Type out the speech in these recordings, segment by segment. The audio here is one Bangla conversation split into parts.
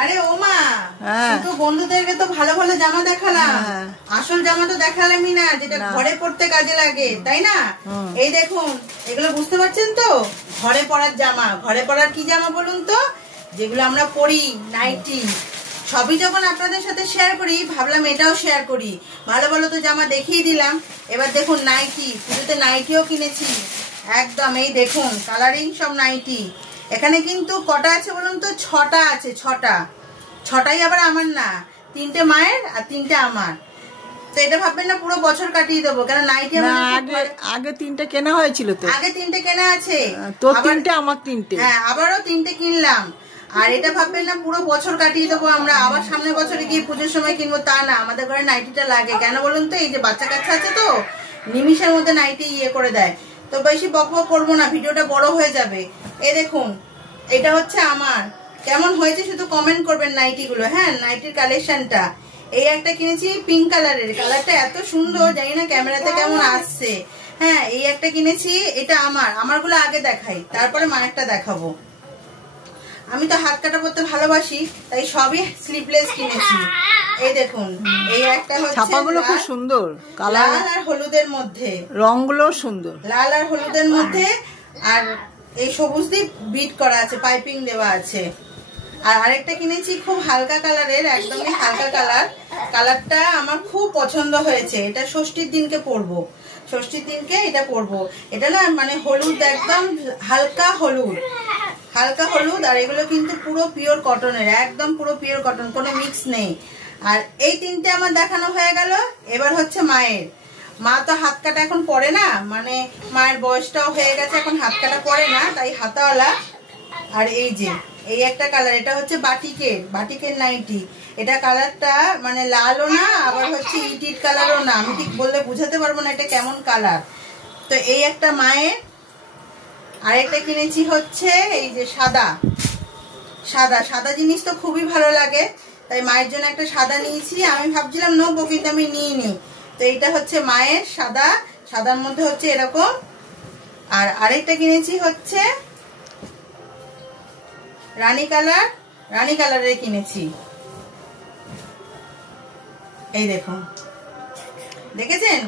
আরে ও মা, শুধু বন্ধুদেরকে তো ভালো ভালো জামা দেখালাম, আসল জামা তো দেখালামই না, যেটা ঘরে পড়তে কাজে লাগে, তাই না? এই দেখুন, এগুলো বুঝতে পারছেন তো? ঘরে পরার জামা। ঘরে পরার কি জামা বলুন তো? যেগুলো আমরা পরি, নাইটি। সবই যখন আপনাদের সাথে শেয়ার করি, ভাবলাম এটাও শেয়ার করি। ভালো ভালো তো জামা দেখিয়ে দিলাম, এবার দেখুন নাইটি। পুজোতে নাইটিও কিনেছি একদম। এই দেখুন কালারিং সব নাইটি। এখানে কিন্তু কটা আছে বলুন তো? 6টা আছে। 6টাই আবার আমার না, 3টে মায়ের আর 3টে আমার। তো এটা ভাববেন না পুরো বছর কাটিয়ে দেবো, কেন নাইটি আগে 3টে কেনা হয়েছিল তো। আগে 3টে কেনা আছে, তোর 3টে আমার 3টে। হ্যাঁ, আবারও 3টে কিনলাম। আর এটা ভাববেন না পুরো বছর কাটিয়ে দেবো আমরা, আবার সামনের বছরে গিয়ে পুজোর সময় কিনবো, তা না। আমাদের ঘরে নাইটিটা লাগে, কেন বলুন তো? এই যে বাচ্চা কাচ্চা আছে তো, নিমিষের মধ্যে নাইটি করে দেয়। তো বেশি বকবক করবো না, ভিডিওটা বড় হয়ে যাবে। এই দেখুন, এটা হচ্ছে আমার। কেমন হয়েছে শুধু কমেন্ট করবেন নাইটি গুলো। হ্যাঁ, নাইটির কালেকশনটা এই একটা কিনেছি পিঙ্ক কালারের। কালারটা এত সুন্দর, জানি না ক্যামেরাতে কেমন আসছে। হ্যাঁ, এই একটা কিনেছি, এটা আমারগুলো আগে দেখাই, তারপরে মায়েরটা দেখাবো। আমি তো হাত কাটা পরতে ভালোবাসি, তাই সবই স্লিভলেস কিনেছি। এই দেখুন, এই একটা হচ্ছে ছাপাগুলো খুব সুন্দর, লাল আর হলুদের মধ্যে, রংগুলো সুন্দর, লাল আর হলুদের মধ্যে। আর এই সবুজ দিয়ে বিট করা আছে, পাইপিং দেওয়া আছে। আর আরেকটা কিনেছি খুব হালকা কালারের, একদমই হালকা কালার। কালারটা আমার খুব পছন্দ হয়েছে। এটা ষষ্ঠীর দিনকে পরবো, ষষ্ঠীর দিনকে এটা পরবো। এটা না মানে হলুদ, একদম হালকা হলুদ, হালকা হলুদ। আর এগুলো কিন্তু পুরো পিওর কটনের, একদম পুরো পিওর কটন, কোনো মিক্স নেই। আর এই 3টে আমার দেখানো হয়ে গেল। এবার হচ্ছে মায়ের। মা তো হাত কাটা এখন পরে না, মানে মায়ের বয়সটাও হয়ে গেছে, এখন হাত কাটা পরে না, তাই হাতাওয়ালা। আর এই যে এই একটা কালার, এটা হচ্ছে বাটিকের নাইটি। এটা কালারটা মানে লালও না, আবার হচ্ছে ইট কালারও না, আমি ঠিক বললে বুঝাতে পারবো না এটা কেমন কালার। তো এই একটা মায়ের। আরেকটা কিনেছি হচ্ছে এই যে সাদা সাদা জিনিস তো খুবই ভালো লাগে, তাই মায়ের জন্য একটা সাদা নিয়েছি। আমি ভাবছিলাম নেবো, কিন্তু আমি নিইনি। তো এইটা হচ্ছে মায়ের সাদার মধ্যে হচ্ছে এরকম। আর আরেকটা কিনেছি হচ্ছে রানী কালারের কিনেছি। এই দেখুন, দেখেছেন?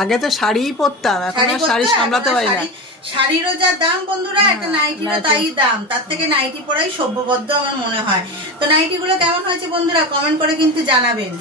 আগে তো শাড়িই পরতাম, এখন আর শাড়ি সামলাতে পারি না। শাড়িরও যা দাম বন্ধুরা, একটা নাইটিরও তাই দাম। তার থেকে নাইটি পরাই সভ্যবদ্ধ আমার মনে হয়। তো নাইটি গুলো কেমন হয়েছে বন্ধুরা কমেন্ট করে কিন্তু জানাবেন।